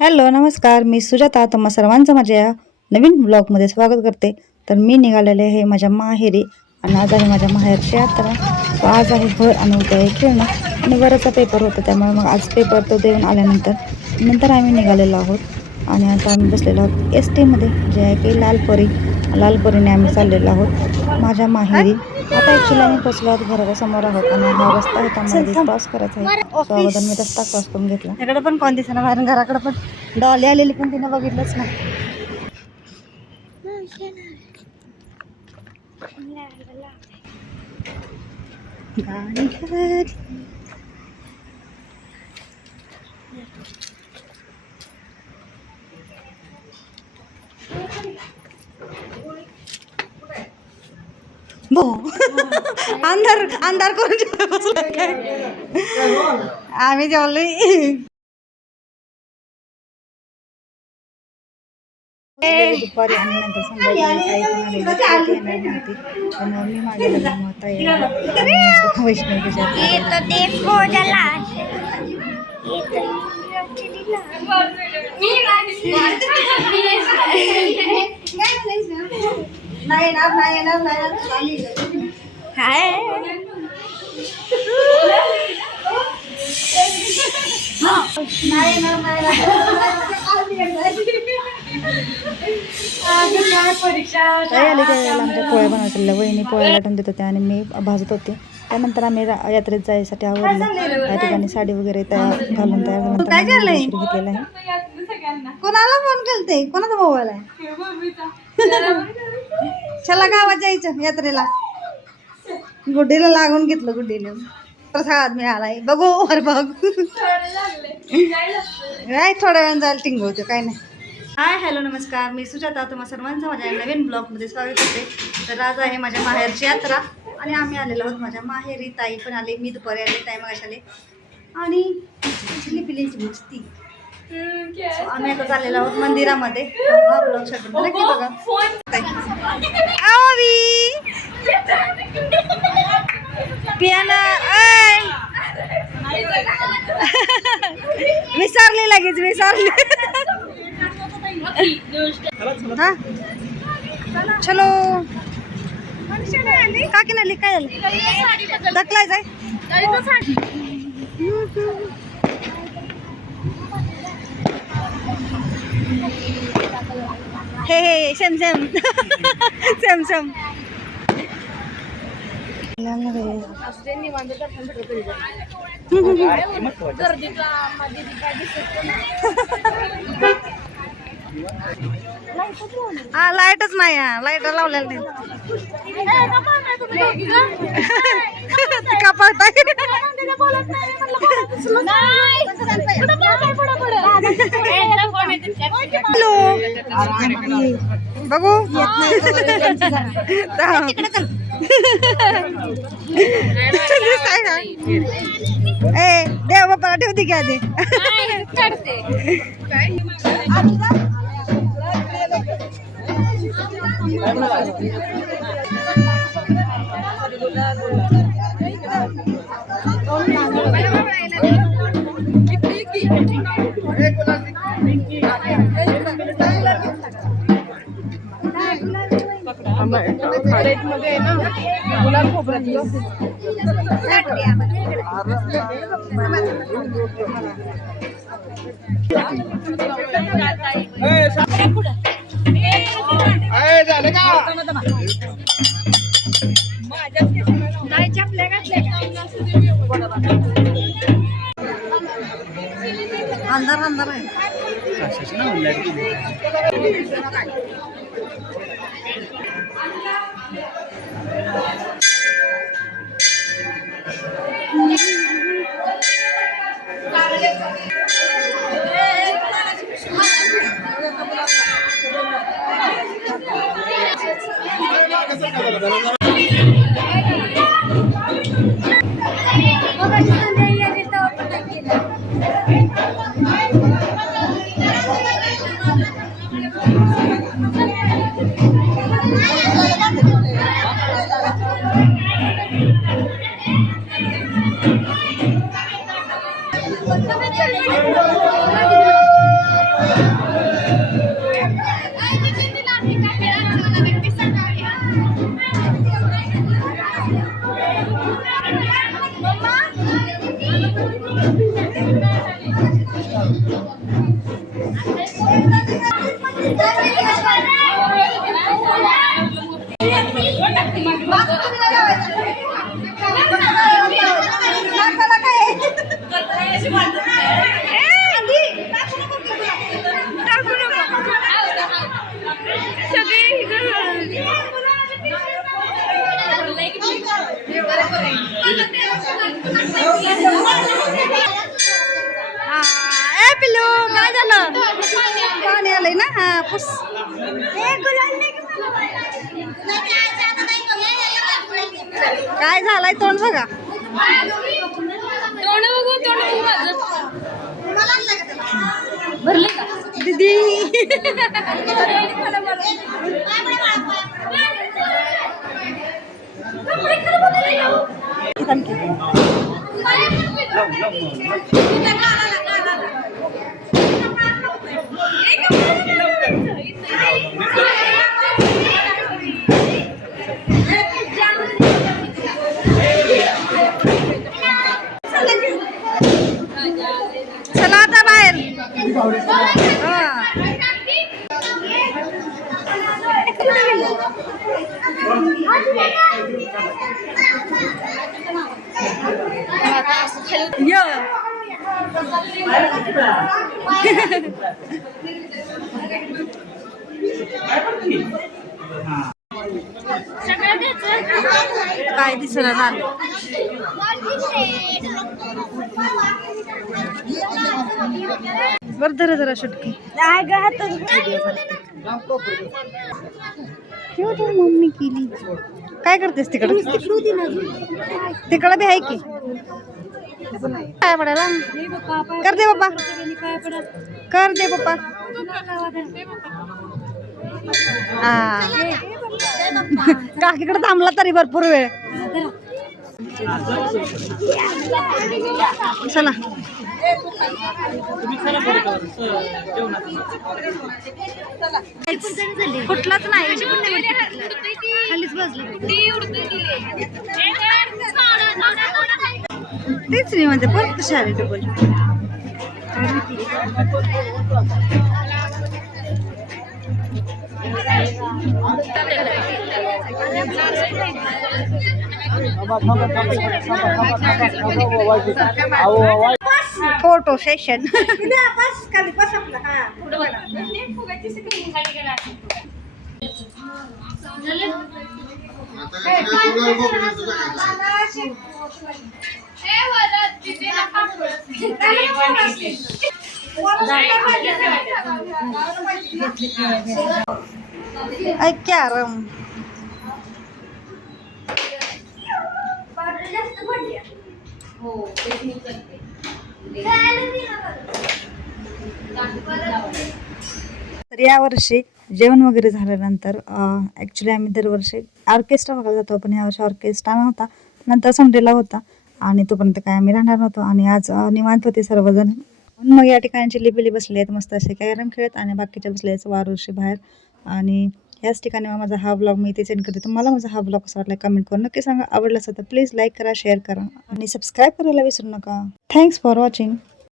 Hello नमस्कार, मी सुजाता. तुम्हा सर्वांचं माझ्या या नवीन ब्लॉगमध्ये स्वागत करते. तर मी निघालेले आहे माझ्या माहेरी आणि आज आहे माझ्या माहेरची यात्रा. सो आज आहे भर आणि उद्या आहे खेळणं आणि बराचसा पेपर होता, त्यामुळे मग आज पेपर तो देऊन आल्यानंतर आम्ही निघालेलो आहोत. आणि आता आम्ही बसलेलो आहोत एस टीमध्ये, जे आहे की लालपरीने आम्ही चाललेलो आहोत माझ्या माहेरी. आता ॲक्च्युली आम्ही पोचलो आहोत, घराच्या समोर आहोत आणि हा रस्ता होता आम्हाला क्रॉस करायचा आहे. सो अगोदर मी रस्ता क्रॉस करून घेतला. इकडे पण कोण दिसेना बाहेर, घराकडे पण डॉली आलेली पण तिने बघितलंच नाही. अंधार अंधार करून आम्ही जेवलो. दुपारी आणि नंतर संध्याकाळी काही पण आलेली नव्हती, पण मी मागेला मग वैष्णवी आमच्या पोळ्या बनवलेल्या, वहिनी पोळ्या लाटून देत होत्या आणि मी भाजत होते. त्यानंतर आम्ही यात्रेत जायसाठी आवडलं. या ठिकाणी साडी वगैरे घालून तयार झाल्यानंतर घेतलेला आहे. कोणाला फोन केलते? कोणाचा मोबाईल आहे? चला गावात जायचं यात्रेला. गुड्डीला लागून घेतलं, गुड्डीला प्रसाद मिळालाय. बघू वर बघ, काय थोड्या वेळानं जायला टिंग होते, काय नाही. हाय हॅलो नमस्कार, मी सुजाता. तुम्हा सर्वांचं माझ्या नवीन ब्लॉगमध्ये स्वागत करते. तर आज आहे माझ्या माहेरची यात्रा आणि आम्ही आलेलो आहोत माझ्या माहेरी. ताई पण आले, मी दुपारी आले, ताई मगाशी आले आणि पिलीची मस्ती. आम्ही आता चाललेलो आहोत मंदिरामध्ये. हा ब्लॉग शूट नक्की बघा. पियाना विसरली, लगेच विसरली. हा चलो काकी नाली काय झालं, दखलाय जाय. हे सेम सेम सेम सेम. हा लाईटच नाही, लाईट लावलेलं नाही. बघू ए देव बाप्पाला ठेवते की आधी. गुलाब खोबरं अंधार अंधार आहे. पिल्लू काय झालं पाणी आलंय ना हा पुस काय झालंय तोंड बघा दीदी चला आता बाहेर काय दिसणार झालं बर धरा जरा सुटकी मम्मी केली काय करतेस तिकडं तिकडं बी आहे की काय पडायला कर दे बाप्पा कर दे बाप्पा काकीकडे थांबला तरी भरपूर वेळ चला कुठलाच नाही खालीच बसलं तेच नाही म्हणते परत कशी आली डबल फोटो सेशन क्या रम तर यावर्षी जेवण वगैरे झाल्यानंतर ॲक्च्युली आम्ही दरवर्षी ऑर्केस्ट्रा बघायला जातो पण यावर्षी ऑर्केस्ट्रा नव्हता नंतर संडेला होता आणि तोपर्यंत काय आम्ही राहणार नव्हतो आणि आज निवांत होते सर्वजण मग या ठिकाणी लिबिली बसले आहेत मस्त असे कॅरम खेळत आणि बाकीच्या बसले आहेत वारुशी बाहेर आणि याच ठिकाणी माझा हा ब्लॉग मी इथे सेंड करते तुम्हाला माझा हा ब्लॉग कसा वाटला कमेंट करून नक्की सांगा आवडला असेल तर प्लीज लाईक करा शेअर करा आणि सबस्क्राईब करायला विसरू नका थँक्स फॉर वॉचिंग